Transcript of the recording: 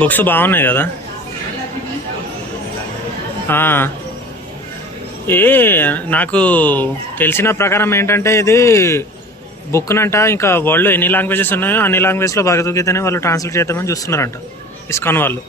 బుక్స్ బాగున్నాయి కదా. ఏ నాకు తెలిసిన ప్రకారం ఏంటంటే ఇది బుక్నంట ఇంకా వరల్డ్లో ఎన్ని లాంగ్వేజెస్ ఉన్నాయో అన్ని లాంగ్వేజ్లో భగవద్గీతనే వాళ్ళు ట్రాన్స్లేట్ చేద్దామని చూస్తున్నారంట ఇస్కాన్ వాళ్ళు.